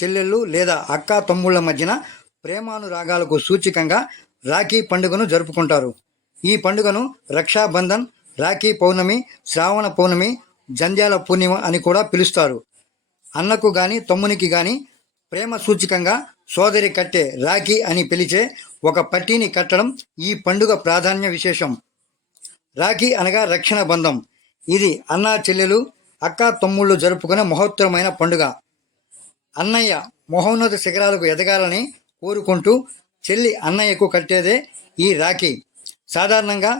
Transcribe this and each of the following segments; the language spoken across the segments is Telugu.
చెల్లెళ్ళు లేదా అక్క తమ్ముళ్ల మధ్యన ప్రేమానురాగాలకు సూచికంగా రాఖీ పండుగను జరుపుకుంటారు. ఈ పండుగను రక్షాబంధన్, రాఖీ పౌర్ణమి, శ్రావణ పౌర్ణమి, జంధ్యాల పూర్ణిమ అని కూడా పిలుస్తారు. అన్నకు గాని తమ్మునికి గాని ప్రేమ సూచికంగా సోదరి కట్టే రాఖీ అని పిలిచే ఒక పట్టీని కట్టడం ఈ పండుగ ప్రాధాన్య విశేషం. రాఖీ అనగా రక్షణ బంధం. ఇది అన్నా చెల్లెలు, అక్క తమ్ముళ్ళు జరుపుకునే మహోత్తరమైన పండుగ. అన్నయ్య మహోన్నత శిఖరాలకు ఎదగాలని కోరుకుంటూ చెల్లి అన్నయ్యకు కట్టేదే ఈ రాఖీ. సాధారణంగా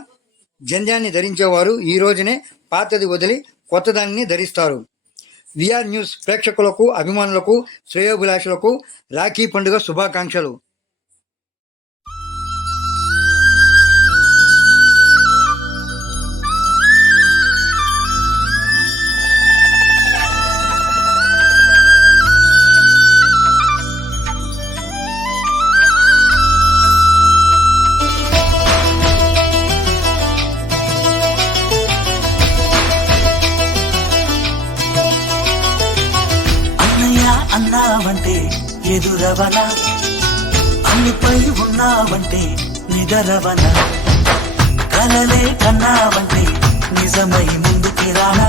జంధ్యాన్ని ధరించేవారు ఈ రోజునే పాతది వదిలి కొత్తదాన్ని ధరిస్తారు. విఆర్ న్యూస్ ప్రేక్షకులకు, అభిమానులకు, శ్రేయోభిలాషులకు రాఖీ పండుగ శుభాకాంక్షలు. అన్నావంటే ఎదురవన, అన్నిపై ఉన్నావంటే నిదరవన, కలలే కన్నావంటే నిజమై ముందుకి రానా,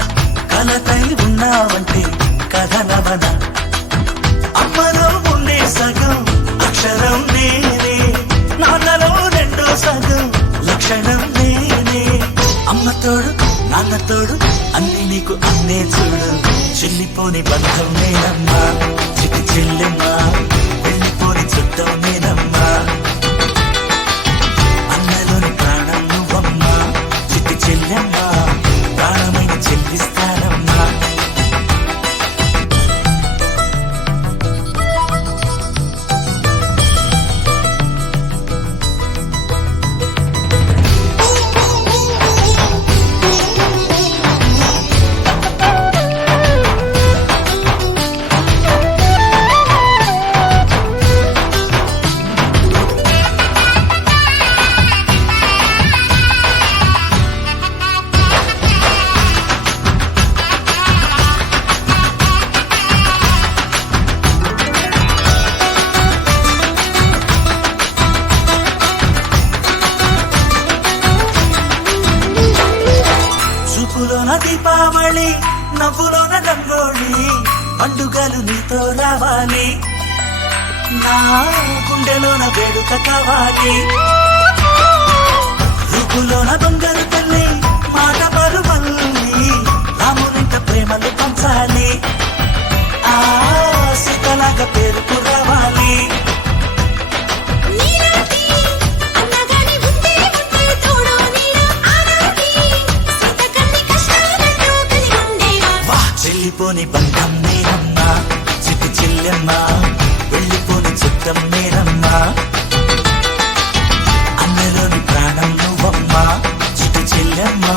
కలతై ఉన్నావంటే కథనవన. అమ్మలో ఉండే సగం అక్షరం నేనే, నాన్నలో రెండో సగం లక్షణం నేనే. అమ్మ తోడు నాన్న తోడు అన్ని నీకు అన్నే చూడు, చెల్లిపోని బంధం నేనమ్మా, చిటి చెల్లెమ్మా, వెళ్ళిపోని చుట్టం నేనమ్మా. అన్నలోని ప్రాణం నువ్వమ్మా, చిటి చెల్లెమ్మా, ప్రాణమైన చెల్లిస్తానమ్మా. చూపులోన దీపావళి, నవ్వులోన రంగోళి, పండుగలు నీతో రావాలి, నా గుండెలోన వేడుక కావాలి. రూపులోన బంగారు తల్లి, మాట పరువల్లి, రామునింట ప్రేమలు పంచాలి, ఆ సీతలాగా పేరుకు రావాలి. వెళ్ళిపోని బంధం నేనమ్మా, చిట్టి చెల్లెమ్మా, వెళ్ళిపోని చుట్టం నేనమ్మా. అన్నలోని ప్రాణం నువ్వమ్మా, చిట్టి చెల్లెమ్మా,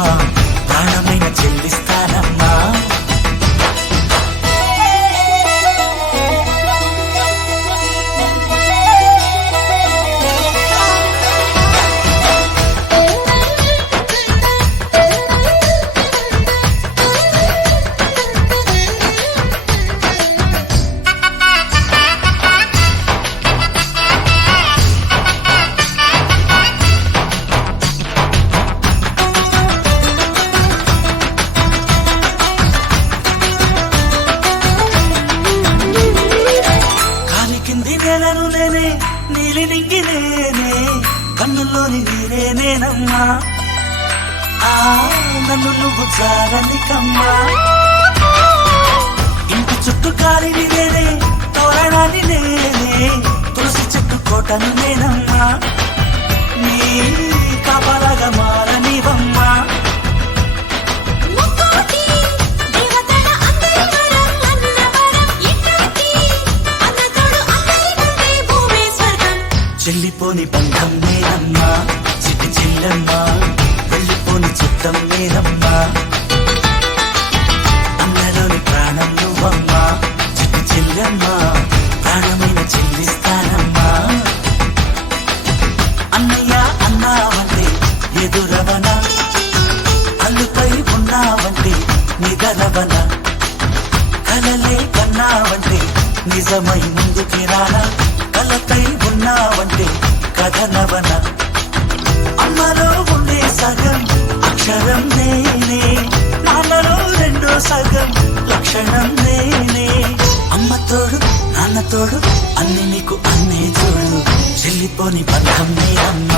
ప్రాణమైన చెల్లిస్తానమ్మా. నేనను నేనే, నీలి నింగి నేనే, కన్నుల్లోని నీరే నేనమ్మా, ఆ నన్ను నువ్వు జారనికమ్మా. ఇంటి చుట్టూ కాలిని నేనే, తోరణాన్ని నేనే, తులసి చెట్టు కోటను నేనమ్మా, నీ కాపలాగా మారనివమ్మా. చెల్లిపోని బంధం నేనమ్మా, చిట్టి చెల్లెమ్మా, వెళ్ళిపోని చుట్టం నేనమ్మా. అన్నలోని ప్రాణం నువ్వమ్మా, చిట్టి చెల్లెమ్మా, ప్రాణమైన చెల్లిస్తానమ్మా. అన్నయ్య అన్నావంటే ఎదురవన, అల్లుపై ఉన్నావంటే నిదరవన, కలలే కన్నావంటే నిజమై ముందుకి రానా కలతై ఉన్నావంటే కథనవన అమ్మలో ఉండే సగం అక్షరం నేనే నాన్నలో రెండో సగం లక్షణం నేనే అమ్మ తోడు నాన్న తోడు అన్ని నీకు అన్నే తోడు చెల్లిపోని బంధం నీ అమ్మ